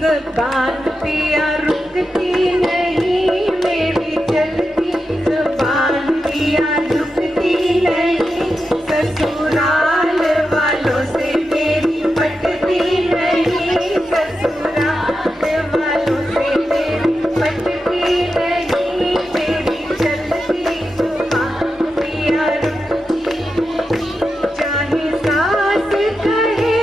जुबान पिया रुकती नहीं, मेरी चलती जुबान पिया रुकती नहीं, ससुराल वालों से मेरी पटती नहीं, ससुराल वालों से मेरी पटती नहीं, मेरी चलती जुबान पिया रुकती नहीं, चाहे सास कहे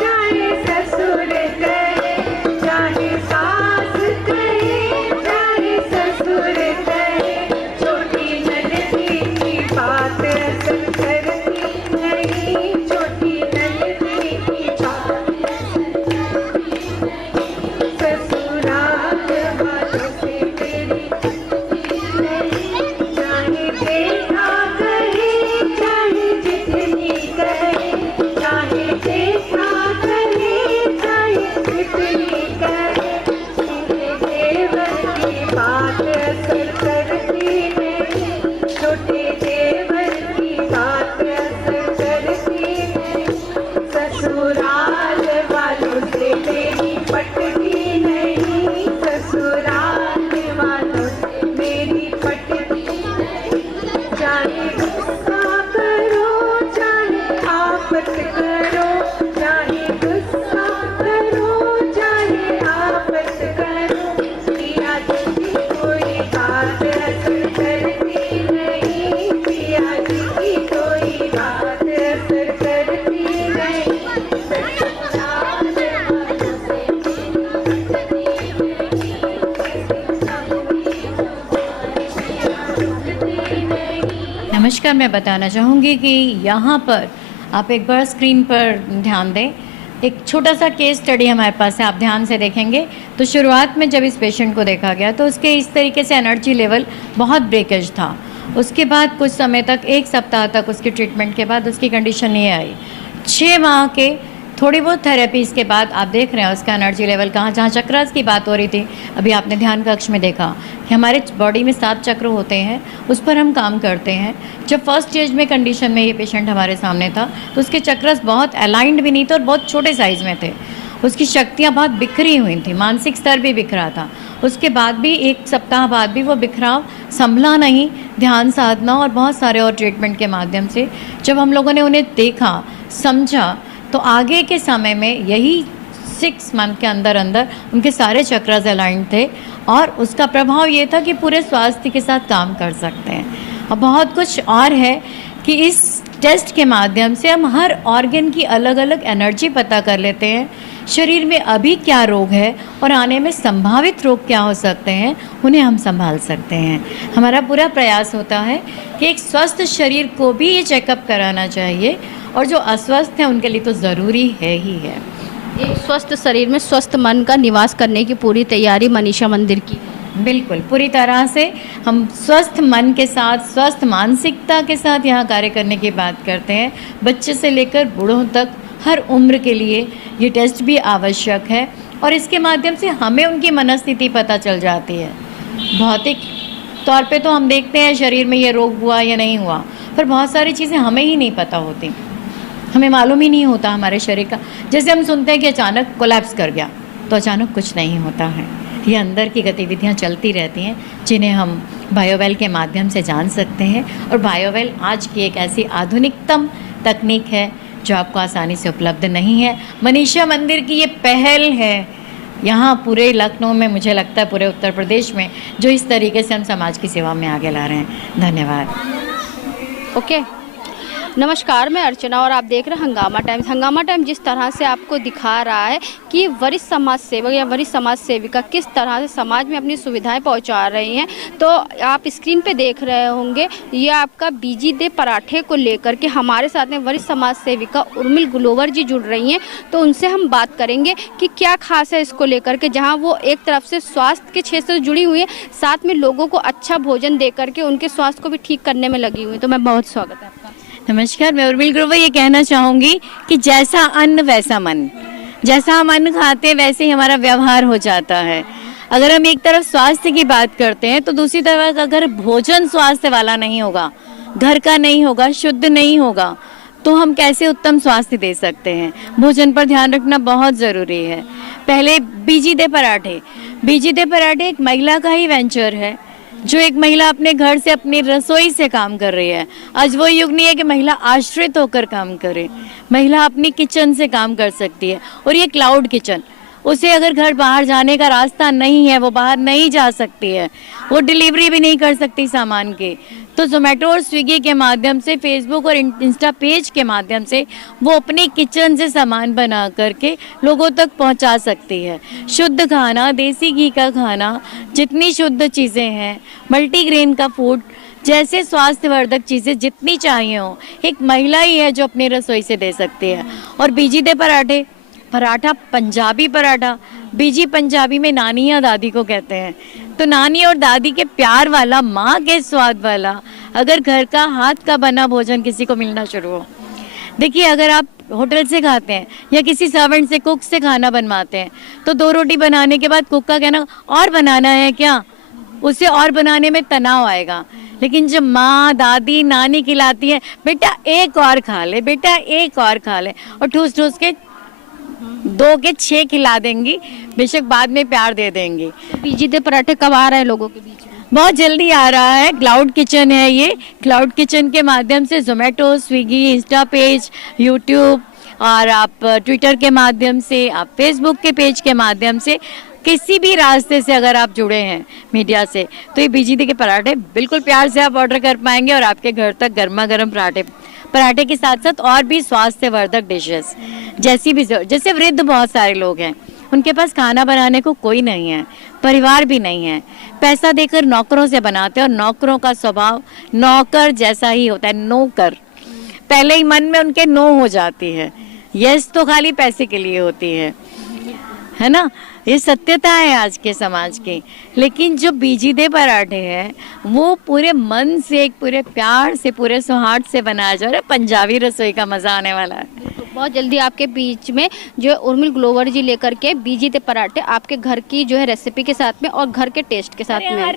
चाहे ससुर कहे, चाहे सास कहे चाहे ससुर कहे, छोटी ननदी की बात असर करती नहीं, छोटी ननदी की बात ससुराल वालों से मेरी नहीं, चाहे देखा कहे चाहे जितनी कहे, चाहे देखा कहे चाहे जितनी कहे, मेरे देवर की बात असर करती नहीं, छोटे देवर की बात असर करती नहीं, ससुराल वालों से मेरी पटती नहीं, ससुराल वालों से मेरी पटती नहीं, चाहे गुस्सा करो चाहे आफत करो, चाहे गुस्सा करो चाहे आफत करो, पिया जी की कोई बात असर करती नहीं, पिया जी की कोई बात असर करती नहीं, ससुराल वालों से मेरी पटती नहीं, नमस्कार, मैं बताना चाहूँगी कि यहाँ पर आप एक बार स्क्रीन पर ध्यान दें। एक छोटा सा केस स्टडी हमारे पास है, आप ध्यान से देखेंगे तो शुरुआत में जब इस पेशेंट को देखा गया तो उसके इस तरीके से एनर्जी लेवल बहुत ब्रेकेज था। उसके बाद कुछ समय तक, एक सप्ताह तक उसकी ट्रीटमेंट के बाद उसकी कंडीशन ये आई। 6 माह के थोड़ी बहुत थेरेपीज़ के बाद आप देख रहे हैं उसका एनर्जी लेवल कहाँ, जहाँ चक्रास की बात हो रही थी अभी आपने ध्यान कक्ष में देखा कि हमारे बॉडी में 7 चक्र होते हैं, उस पर हम काम करते हैं। जब फर्स्ट स्टेज में कंडीशन में ये पेशेंट हमारे सामने था तो उसके चक्रस बहुत अलाइंड भी नहीं थे और बहुत छोटे साइज़ में थे, उसकी शक्तियाँ बहुत बिखरी हुई थी, मानसिक स्तर भी बिखरा था। उसके बाद भी 1 सप्ताह बाद भी वो बिखराव संभला नहीं, ध्यान साधना और बहुत सारे और ट्रीटमेंट के माध्यम से जब हम लोगों ने उन्हें देखा समझा तो आगे के समय में यही 6 मंथ के अंदर अंदर उनके सारे चक्रास अलाइंड थे और उसका प्रभाव ये था कि पूरे स्वास्थ्य के साथ काम कर सकते हैं। और बहुत कुछ और है कि इस टेस्ट के माध्यम से हम हर ऑर्गन की अलग अलग एनर्जी पता कर लेते हैं, शरीर में अभी क्या रोग है और आने में संभावित रोग क्या हो सकते हैं, उन्हें हम संभाल सकते हैं। हमारा पूरा प्रयास होता है कि एक स्वस्थ शरीर को भी ये चेकअप कराना चाहिए और जो अस्वस्थ हैं उनके लिए तो ज़रूरी है ही है। एक स्वस्थ शरीर में स्वस्थ मन का निवास करने की पूरी तैयारी मनीषा मंदिर की है। बिल्कुल, पूरी तरह से हम स्वस्थ मन के साथ, स्वस्थ मानसिकता के साथ यहाँ कार्य करने की बात करते हैं। बच्चे से लेकर बूढ़ों तक हर उम्र के लिए ये टेस्ट भी आवश्यक है और इसके माध्यम से हमें उनकी मनस्थिति पता चल जाती है। भौतिक तौर पे तो हम देखते हैं शरीर में ये रोग हुआ या नहीं हुआ, पर बहुत सारी चीज़ें हमें ही नहीं पता होती, हमें मालूम ही नहीं होता हमारे शरीर का। जैसे हम सुनते हैं कि अचानक कोलैप्स कर गया, तो अचानक कुछ नहीं होता है, ये अंदर की गतिविधियां चलती रहती हैं जिन्हें हम बायोवेल के माध्यम से जान सकते हैं। और बायोवेल आज की एक ऐसी आधुनिकतम तकनीक है जो आपको आसानी से उपलब्ध नहीं है। मनीषा मंदिर की ये पहल है यहाँ पूरे लखनऊ में, मुझे लगता है पूरे उत्तर प्रदेश में, जो इस तरीके से हम समाज की सेवा में आगे ला रहे हैं। धन्यवाद। ओके, नमस्कार, मैं अर्चना और आप देख रहे हैं हंगामा टाइम्स। हंगामा टाइम जिस तरह से आपको दिखा रहा है कि वरिष्ठ समाज सेवक या वरिष्ठ समाज सेविका किस तरह से समाज में अपनी सुविधाएं पहुंचा रही हैं, तो आप स्क्रीन पे देख रहे होंगे ये आपका बीजी दे पराठे को लेकर के हमारे साथ में वरिष्ठ समाज सेविका उर्मिल ग्लोवर जी जुड़ रही हैं। तो उनसे हम बात करेंगे कि क्या खास है इसको लेकर के, जहाँ वो एक तरफ से स्वास्थ्य के क्षेत्र से जुड़ी हुई है, साथ में लोगों को अच्छा भोजन दे करके उनके स्वास्थ्य को भी ठीक करने में लगी हुई है। तो मैं बहुत स्वागत है आपका। नमस्कार, मैं उर्मिल ग्रोवर ये कहना चाहूँगी कि जैसा अन्न वैसा मन, जैसा हम अन्न खाते हैं वैसे ही हमारा व्यवहार हो जाता है। अगर हम एक तरफ स्वास्थ्य की बात करते हैं तो दूसरी तरफ अगर भोजन स्वास्थ्य वाला नहीं होगा, घर का नहीं होगा, शुद्ध नहीं होगा, तो हम कैसे उत्तम स्वास्थ्य दे सकते हैं। भोजन पर ध्यान रखना बहुत ज़रूरी है। पहले बीजीदे पराठे, बीजीदे पराठे एक महिला का ही वेंचर है, जो एक महिला अपने घर से अपनी रसोई से काम कर रही है। आज वो युग नहीं है कि महिला आश्रित होकर काम करे, महिला अपनी किचन से काम कर सकती है। और ये क्लाउड किचन, उसे अगर घर बाहर जाने का रास्ता नहीं है, वो बाहर नहीं जा सकती है, वो डिलीवरी भी नहीं कर सकती सामान की, तो जोमेटो और स्विगी के माध्यम से, फेसबुक और इंस्टा पेज के माध्यम से वो अपनी किचन से सामान बना करके लोगों तक पहुंचा सकती है। शुद्ध खाना, देसी घी का खाना, जितनी शुद्ध चीज़ें हैं, मल्टीग्रेन का फूड, जैसे स्वास्थ्यवर्धक चीज़ें जितनी चाहिए हो, एक महिला ही है जो अपनी रसोई से दे सकती है। और बीजीदे पराठे, पराठा पंजाबी पराठा, बीजी पंजाबी में नानी या दादी को कहते हैं। तो नानी और दादी के प्यार वाला, माँ के स्वाद वाला अगर घर का हाथ का बना भोजन किसी को मिलना शुरू हो, देखिए अगर आप होटल से खाते हैं या किसी सर्वेंट से, कुक से खाना बनवाते हैं, तो 2 रोटी बनाने के बाद कुक का कहना और बनाना है क्या, उसे और बनाने में तनाव आएगा। लेकिन जब माँ, दादी, नानी खिलाती है, बेटा एक और खा ले, बेटा एक और खा ले, और ठूस ठूस के 2 के 6 खिला देंगी, बेशक बाद में प्यार दे देंगी। बीजीदे पराठे कब आ रहे हैं लोगों के बीच में? बहुत जल्दी आ रहा है। क्लाउड किचन है ये। क्लाउड किचन के माध्यम से Zomato, Swiggy, Insta page, YouTube, और आप ट्विटर के माध्यम से, आप फेसबुक के पेज के माध्यम से, किसी भी रास्ते से अगर आप जुड़े हैं मीडिया से, तो ये बीजीदे के पराठे बिल्कुल प्यार से आप ऑर्डर कर पाएंगे और आपके घर तक गर्मा गर्म पराठे के साथ साथ और भी स्वास्थ्यवर्धक डिशेस, जैसे वृद्ध बहुत सारे लोग हैं, उनके पास खाना बनाने को कोई नहीं है, परिवार भी नहीं है, पैसा देकर नौकरों से बनाते हैं, और नौकरों का स्वभाव नौकर जैसा ही होता है। नौकर पहले ही मन में उनके नो हो जाती है, यस तो खाली पैसे के लिए होती है ना। ये सत्यता है आज के समाज की। लेकिन जो बीजीदे पराठे हैं वो पूरे मन से, पूरे प्यार से, पूरे सौहार्द से बनाया जा रहा है। पंजाबी रसोई का मजा आने वाला है। बहुत जल्दी आपके बीच में जो है उर्मिल ग्लोवर जी लेकर के बीजीदे पराठे आपके घर की जो है रेसिपी के साथ में और घर के टेस्ट के साथ में।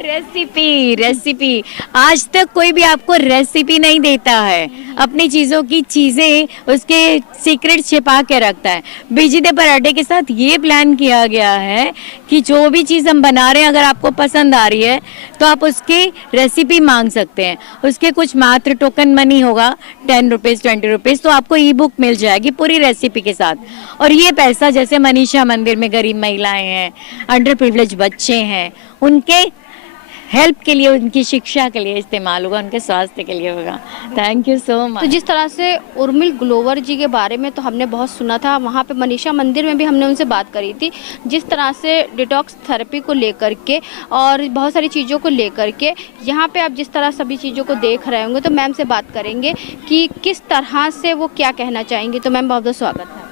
रेसिपी आज तक कोई भी आपको रेसिपी नहीं देता है, अपनी चीज़ों की चीज़ें उसके सीक्रेट छिपा के रखता है। बीजीदे पराठे के साथ ये प्लान किया गया है कि जो भी चीज़ हम बना रहे हैं अगर आपको पसंद आ रही है तो आप उसकी रेसिपी मांग सकते हैं। उसके कुछ मात्र टोकन मनी होगा, 10 रुपीज़, 20 रुपीज़, तो आपको ई बुक मिल जाएगी पूरी रेसिपी के साथ। और ये पैसा जैसे मनीषा मंदिर में गरीब महिलाएं हैं, अंडर प्रिविलेज बच्चे हैं, उनके हेल्प के लिए, उनकी शिक्षा के लिए इस्तेमाल होगा, उनके स्वास्थ्य के लिए होगा। Thank you so much. तो जिस तरह से उर्मिल ग्लोवर जी के बारे में तो हमने बहुत सुना था, वहाँ पे मनीषा मंदिर में भी हमने उनसे बात करी थी, जिस तरह से डिटॉक्स थेरेपी को लेकर के और बहुत सारी चीज़ों को लेकर के यहाँ पे आप जिस तरह सभी चीज़ों को देख रहे होंगे, तो मैम से बात करेंगे कि किस तरह से वो क्या कहना चाहेंगी। तो मैम बहुत बहुत स्वागत है।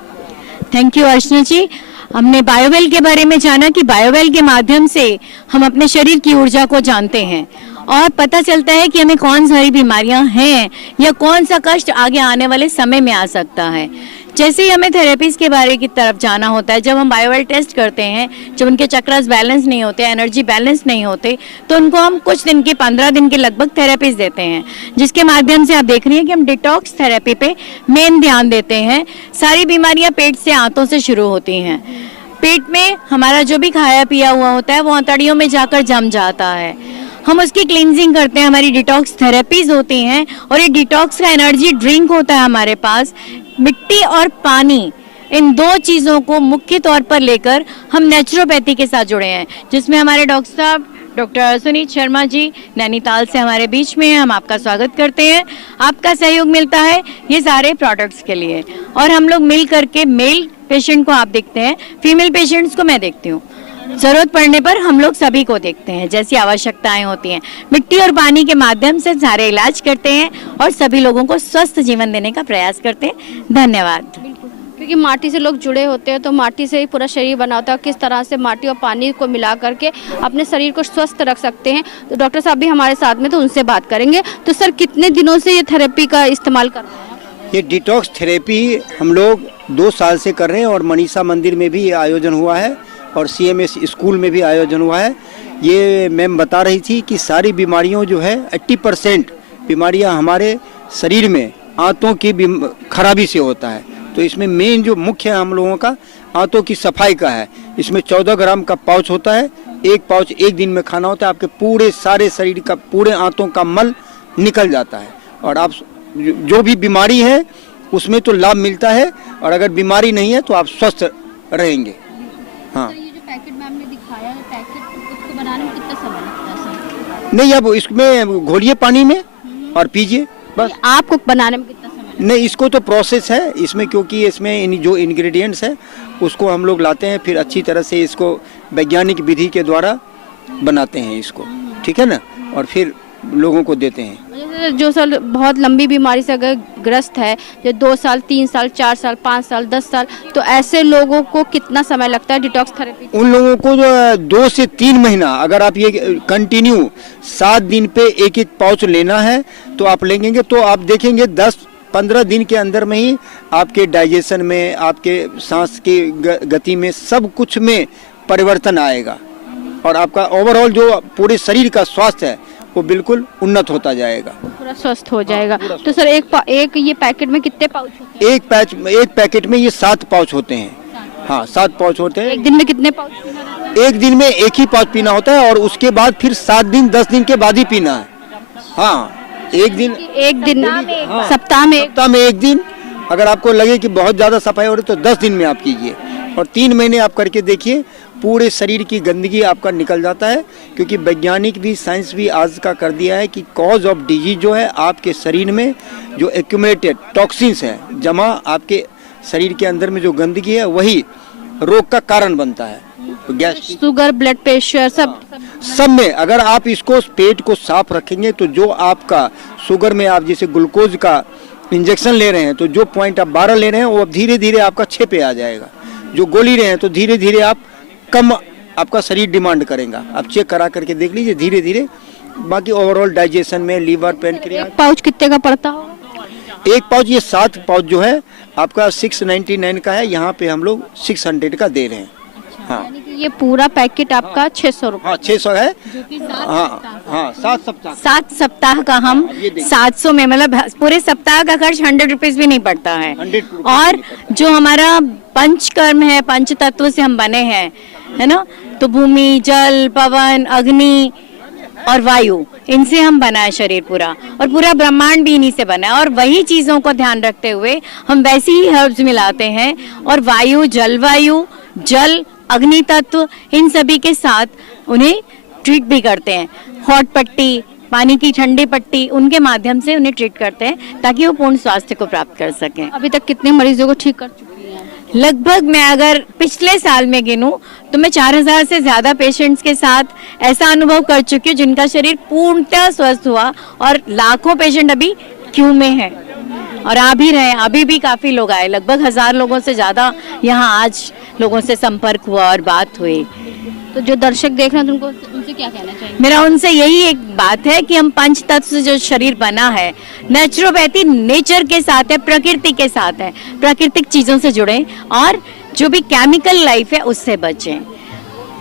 थैंक यू अर्चना जी। हमने बायोवेल के बारे में जाना कि बायोवेल के माध्यम से हम अपने शरीर की ऊर्जा को जानते हैं और पता चलता है कि हमें कौन सारी बीमारियां हैं या कौन सा कष्ट आगे आने वाले समय में आ सकता है। जैसे ही हमें थेरेपीज के बारे की तरफ जाना होता है, जब हम बायोवेल टेस्ट करते हैं, जब उनके चक्रास बैलेंस नहीं होते, एनर्जी बैलेंस नहीं होते, तो उनको हम कुछ दिन की, 15 दिन के लगभग थेरेपीज देते हैं, जिसके माध्यम से आप देख रही हैं कि हम डिटॉक्स थेरेपी पे मेन ध्यान देते हैं। सारी बीमारियां पेट से, आंतों से शुरू होती हैं। पेट में हमारा जो भी खाया पिया हुआ होता है वो आंतड़ियों में जाकर जम जाता है, हम उसकी क्लींजिंग करते हैं, हमारी डिटॉक्स थेरेपीज होती हैं। और ये डिटॉक्स का एनर्जी ड्रिंक होता है हमारे पास। मिट्टी और पानी, इन 2 चीज़ों को मुख्य तौर पर लेकर हम नेचुरोपैथी के साथ जुड़े हैं, जिसमें हमारे डॉक्टर साहब डॉक्टर सुनीत शर्मा जी नैनीताल से हमारे बीच में हैं। हम आपका स्वागत करते हैं। आपका सहयोग मिलता है ये सारे प्रोडक्ट्स के लिए, और हम लोग मिल करके, मेल पेशेंट को आप देखते हैं, फीमेल पेशेंट्स को मैं देखती हूँ, जरूरत पड़ने पर हम लोग सभी को देखते हैं, जैसी आवश्यकताएं होती हैं। मिट्टी और पानी के माध्यम से सारे इलाज करते हैं और सभी लोगों को स्वस्थ जीवन देने का प्रयास करते हैं। धन्यवाद। क्योंकि माटी से लोग जुड़े होते हैं, तो माटी से ही पूरा शरीर बना होता है। किस तरह से माटी और पानी को मिला करके अपने शरीर को स्वस्थ रख सकते हैं, तो डॉक्टर साहब भी हमारे साथ में, तो उनसे बात करेंगे। तो सर, कितने दिनों से ये थेरेपी का इस्तेमाल कर रहे हैं? ये डिटॉक्स थेरेपी हम लोग 2 साल से कर रहे हैं, और मनीषा मंदिर में भी आयोजन हुआ है और CMS स्कूल में भी आयोजन हुआ है। ये मैम बता रही थी कि सारी बीमारियों जो है 80% बीमारियां हमारे शरीर में आंतों की खराबी से होता है। तो इसमें मेन जो मुख्य हम लोगों का आंतों की सफाई का है। इसमें 14 ग्राम का पाउच होता है, एक पाउच एक दिन में खाना होता है। आपके पूरे सारे शरीर का, पूरे आंतों का मल निकल जाता है और आप जो भी बीमारी है उसमें तो लाभ मिलता है, और अगर बीमारी नहीं है तो आप स्वस्थ रहेंगे। हाँ, ये जो पैकेट में आपने दिखाया है, पैकेट इसको बनाने में कितना समय लगता है सर? नहीं, अब इसमें घोलिए पानी में और पीजिए बस। आपको बनाने में कितना समय लगता नहीं, इसको तो प्रोसेस है इसमें, क्योंकि इसमें जो इंग्रेडिएंट्स है उसको हम लोग लाते हैं, फिर अच्छी तरह से इसको वैज्ञानिक विधि के द्वारा बनाते हैं इसको, ठीक है ना, और फिर लोगों को देते हैं। है? जो सर बहुत लंबी बीमारी से अगर ग्रस्त है, जो 2 साल 3 साल 4 साल 5 साल 10 साल, तो ऐसे लोगों को कितना समय लगता है डिटॉक्स थेरेपी? उन लोगों को जो 2 से 3 महीना, अगर आप ये कंटिन्यू 7 दिन पे एक पाउच लेना है तो आप लेंगे, तो आप देखेंगे 10-15 दिन के अंदर में ही आपके डाइजेशन में, आपके सांस की गति में, सब कुछ में परिवर्तन आएगा, और आपका ओवरऑल जो पूरे शरीर का स्वास्थ्य है वो बिल्कुल उन्नत होता जाएगा, पूरा स्वस्थ हो जाएगा। तो सर एक ये पैकेट में कितने पाउच होते हैं? एक पैकेट में ये 7 पाउच होते हैं। हाँ, 7 पाउच होते हैं। एक दिन में कितने पाउच पीना रहता है? एक दिन में एक ही पाउच पीना होता है, और उसके बाद फिर 7 दिन 10 दिन के बाद ही पीना है। हाँ, एक दिन हाँ। सप्ताह में एक दिन। अगर आपको लगे कि बहुत ज़्यादा सफाई हो रही है तो 10 दिन में आप कीजिए, और 3 महीने आप करके देखिए, पूरे शरीर की गंदगी आपका निकल जाता है। क्योंकि वैज्ञानिक भी, साइंस भी आज का कर दिया है कि कॉज ऑफ डिजीज जो है आपके शरीर में जो एक्यूमुलेटेड टॉक्सिन्स है, जमा आपके शरीर के अंदर में जो गंदगी है, वही रोग का कारण बनता है। तो गैस, शुगर, ब्लड प्रेशर, सब में अगर आप इसको पेट को साफ रखेंगे तो जो आपका शुगर में, आप जैसे ग्लूकोज का इंजेक्शन ले रहे हैं तो जो पॉइंट आप 12 ले रहे हैं वो अब धीरे धीरे आपका 6 पे आ जाएगा। जो गोली रहे हैं तो धीरे धीरे आप कम, आपका शरीर डिमांड करेगा। आप चेक करा करके देख लीजिए धीरे धीरे। बाकी ओवरऑल डाइजेशन में, लीवर, पैनक्रियाज। एक पाउच कितने का पड़ता होगा? एक पाउच, ये 7 पाउच जो है आपका 699 का है, यहाँ पे हम लोग 600 का दे रहे हैं। हाँ, यानी कि ये पूरा पैकेट आपका 600 रुपये। हाँ, 600 है। हाँ, 7 सप्ताह। 7 सप्ताह का हम 700 में, मतलब पूरे सप्ताह का खर्च 100 रुपीज भी नहीं पड़ता है। 100 रुपीज। और जो हमारा पंचकर्म है, पंच तत्व से हम बने हैं, है ना, तो भूमि, जल, पवन, अग्नि और वायु, इनसे हम बना है शरीर पूरा, और पूरा ब्रह्मांड भी इन्हीं से बना है। और वही चीजों को ध्यान रखते हुए हम वैसी ही हर्ब्स मिलाते हैं, और वायु, जलवायु, जल, अग्नि तत्व, इन सभी के साथ उन्हें ट्रीट भी करते हैं। हॉट पट्टी, पानी की ठंडी पट्टी, उनके माध्यम से उन्हें ट्रीट करते हैं ताकि वो पूर्ण स्वास्थ्य को प्राप्त कर सकें। अभी तक कितने मरीजों को ठीक कर चुकी हैं? लगभग मैं अगर पिछले साल में गिनूं तो मैं 4000 से ज्यादा पेशेंट्स के साथ ऐसा अनुभव कर चुकी हूँ जिनका शरीर पूर्णतः स्वस्थ हुआ, और लाखों पेशेंट अभी क्यू में हैं और आ भी रहे हैं। अभी भी काफी लोग आए, लगभग 1000 लोगों से ज्यादा यहाँ आज लोगों से संपर्क हुआ और बात हुई। तो जो दर्शक देख रहे हैं उनको, उनसे क्या कहना चाहिए? मेरा उनसे यही एक बात है कि हम पंच तत्व से जो शरीर बना है, नेचुरोपैथी नेचर के साथ है, प्रकृति के साथ है, प्राकृतिक चीजों से जुड़ें और जो भी केमिकल लाइफ है उससे बचें।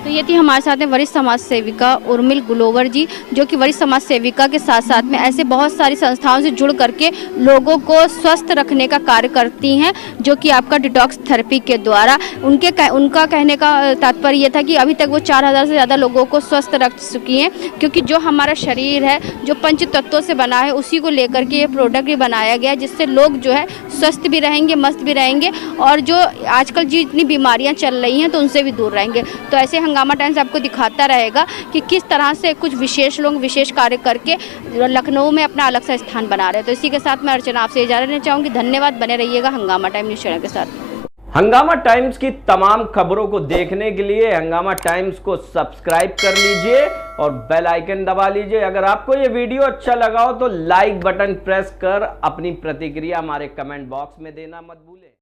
तो ये थी हमारे साथ में वरिष्ठ समाज सेविका उर्मिल ग्लोवर जी, जो कि वरिष्ठ समाज सेविका के साथ साथ में ऐसे बहुत सारी संस्थाओं से जुड़ करके लोगों को स्वस्थ रखने का कार्य करती हैं, जो कि आपका डिटॉक्स थेरेपी के द्वारा। उनका कहने का तात्पर्य ये था कि अभी तक वो 4000 से ज़्यादा लोगों को स्वस्थ रख चुकी हैं, क्योंकि जो हमारा शरीर है जो पंच तत्वों से बना है उसी को लेकर के ये प्रोडक्ट भी बनाया गया है, जिससे लोग जो है स्वस्थ भी रहेंगे, मस्त भी रहेंगे, और जो आजकल जितनी बीमारियाँ चल रही हैं तो उनसे भी दूर रहेंगे। तो ऐसे हंगामा टाइम्स आपको दिखाता रहेगा कि किस तरह से कुछ विशेष लोग विशेष कार्य करके लखनऊ में अपना अलग सा स्थान बना रहे हैं। तो इसी के साथ मैं अर्चना आपसे इजाज़त लेना चाहूँगी। धन्यवाद, बने रहिएगा हंगामा टाइम न्यूज़ चैनल के साथ। हंगामा टाइम्स की तमाम खबरों को देखने के लिए हंगामा टाइम्स को सब्सक्राइब कर लीजिए और बेल आइकन दबा लीजिए। अगर आपको ये वीडियो अच्छा लगा हो तो लाइक बटन प्रेस कर अपनी प्रतिक्रिया हमारे कमेंट बॉक्स में देना मत भूलें।